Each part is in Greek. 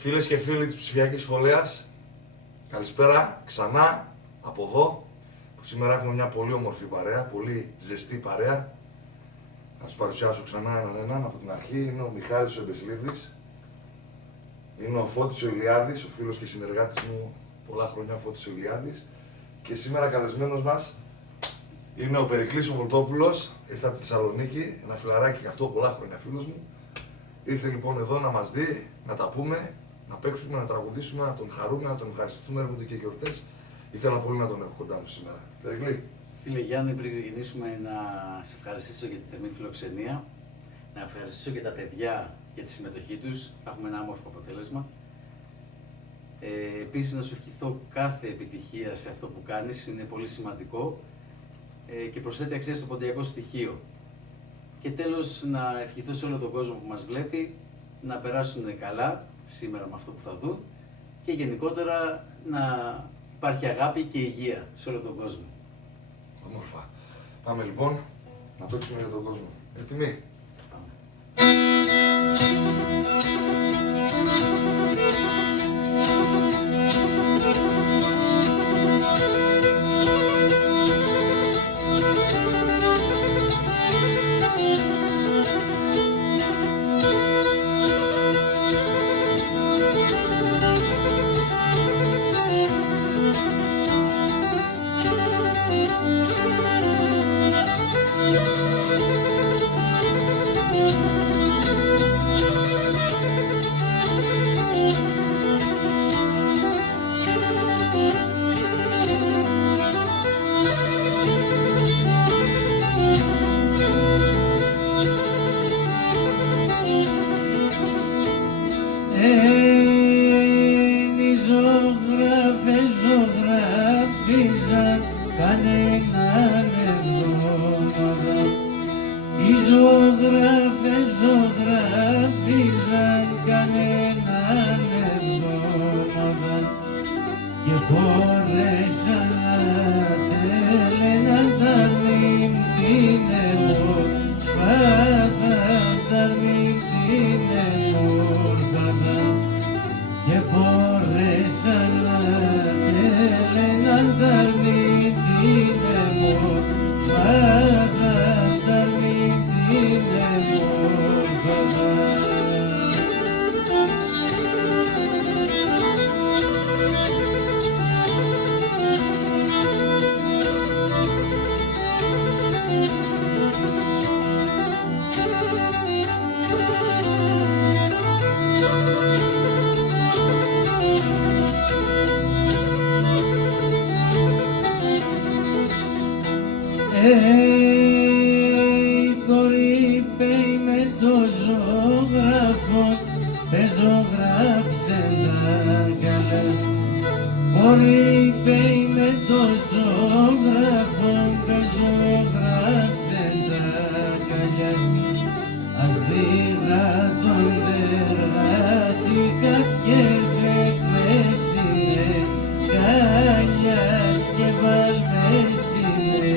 Φίλες και φίλοι της ψηφιακής φωλέας, καλησπέρα ξανά από εδώ, που σήμερα έχουμε μια πολύ όμορφη παρέα, πολύ ζεστή παρέα. Να σας παρουσιάσω ξανά έναν από την αρχή. Είναι ο Μιχάλης ο Εμπεσλίδης, είναι ο Φώτης ο Ηλιάδης, ο φίλος και συνεργάτης μου πολλά χρόνια, ο Φώτης ο Ηλιάδης. Και σήμερα καλεσμένος μας είναι ο Περικλής ο Βολτόπουλος, ήρθε από τη Θεσσαλονίκη, ένα φιλαράκι και αυτό πολλά χρόνια φίλος μου. Ήρθε λοιπόν εδώ να μας δει, να τα πούμε, να παίξουμε, να τραγουδήσουμε, να τον χαρούμε, να τον ευχαριστούμε, έρχονται και γιορτές. Ήθελα πολύ να τον έχω κοντά μου σήμερα. Περικλή. Φίλε Γιάννη, πριν ξεκινήσουμε να σε ευχαριστήσω για τη θερμή φιλοξενία, να ευχαριστήσω και τα παιδιά για τη συμμετοχή τους, θα έχουμε ένα όμορφο αποτέλεσμα. Επίσης να σου ευχηθώ κάθε επιτυχία σε αυτό που κάνεις, είναι πολύ σημαντικό και προσθέτει αξία στο ποντιακό στοιχείο. Και τέλος να ευχηθώ σε όλο τον κόσμο που μας βλέπει να περάσουν καλά σήμερα με αυτό που θα δουν και γενικότερα να υπάρχει αγάπη και υγεία σε όλο τον κόσμο. Όμορφα. Πάμε λοιπόν να παίξουμε για τον κόσμο. Έτοιμοι? Πάμε. Ζωγράφιζαν κανέναν εβδομάδα. Οι ζωγράφες ζωγράφιζαν κανέναν εβδομάδα και μπόρεσαν να τέλεναν τα μην την εμορφάδα, τα μην την εμορφάδα και μπόρεσαν να τέλεναν τα μην την εμορφάδα, τα μην την εμορφάδα. Η κορή πέει με το ζωγράφο, πες ζωγράφησε τα καλές. Κορή πέει με το ζωγράφο, πες ζωγράφησε τα καλιάς. Ας δίγα τον εργάτη και δεκμέσινε καλιάς και βαλμέσινε.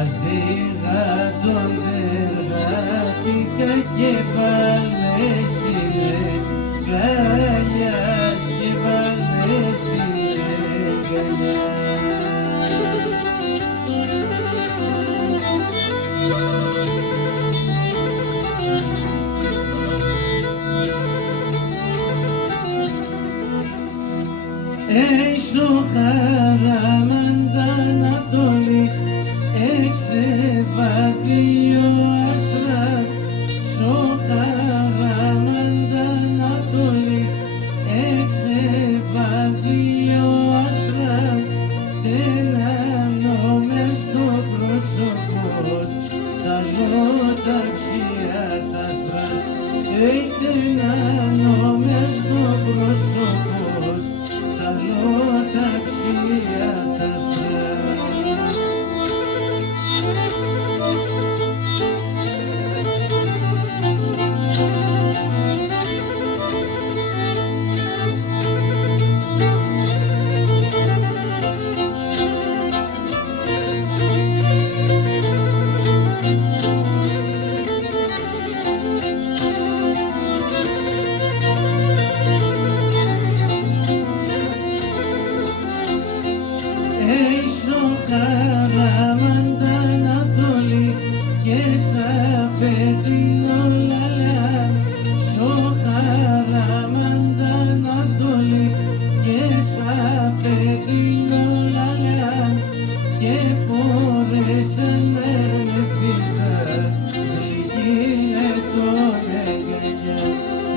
Ας δίγα τον εργάτικα και βαλμέσινε καλιάς και βαλμέσινε καλιάς. Έσω χαράμαντα Ανατολής εξεβαδίο άστρα, σω χαράμαντα Ανατολής εξεβαδίο άστρα, τένανο μες στο πρόσωπος τα λόταψια τα άστρας, τένανο μες στο πρόσωπος τα λόταψια τα άστρας.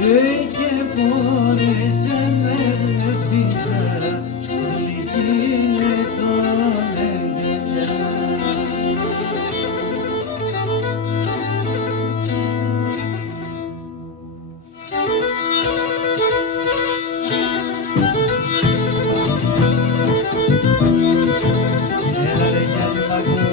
και μπόρεσε με γλυφίσα, γλυκίνε τον εγκαλιά. Έλα ρε Γιάννη Μαγκό.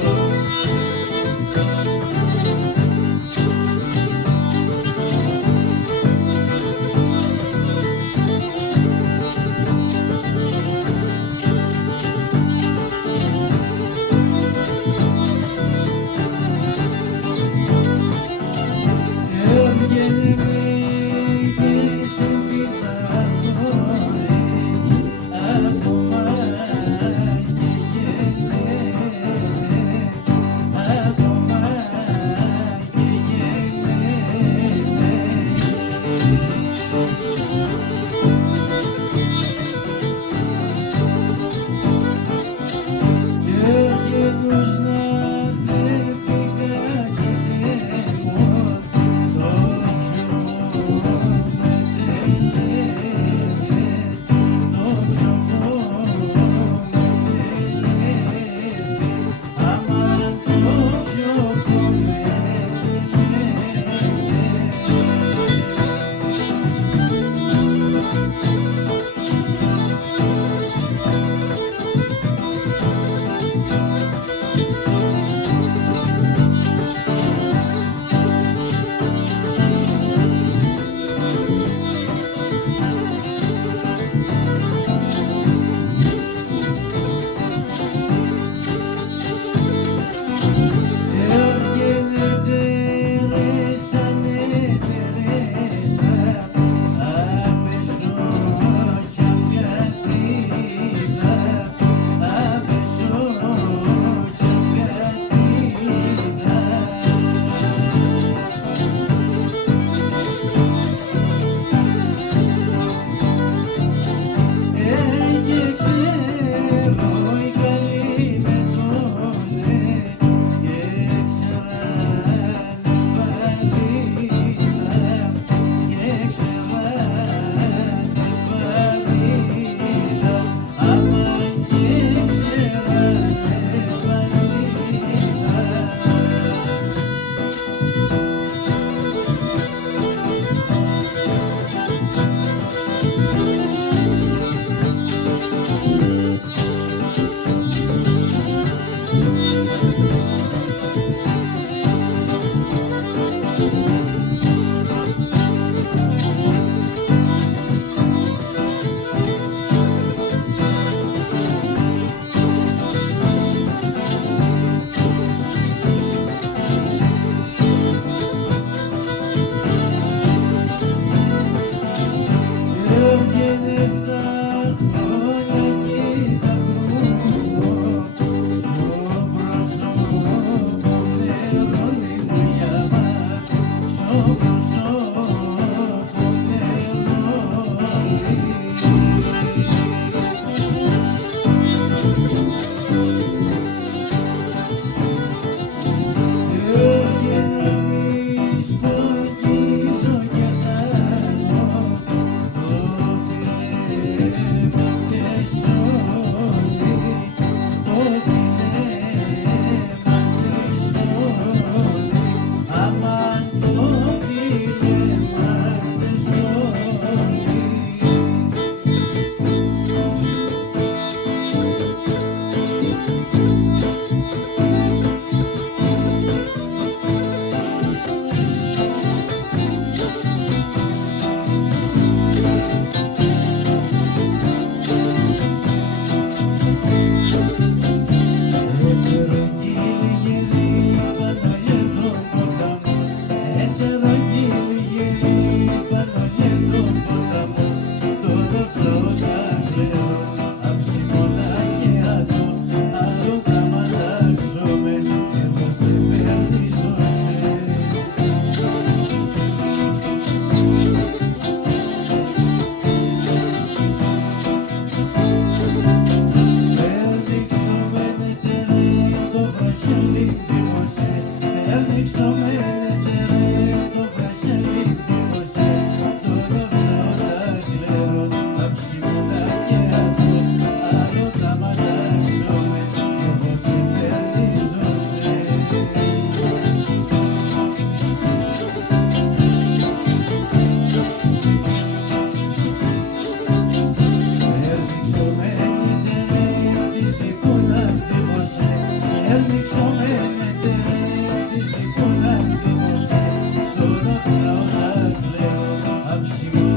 άσημο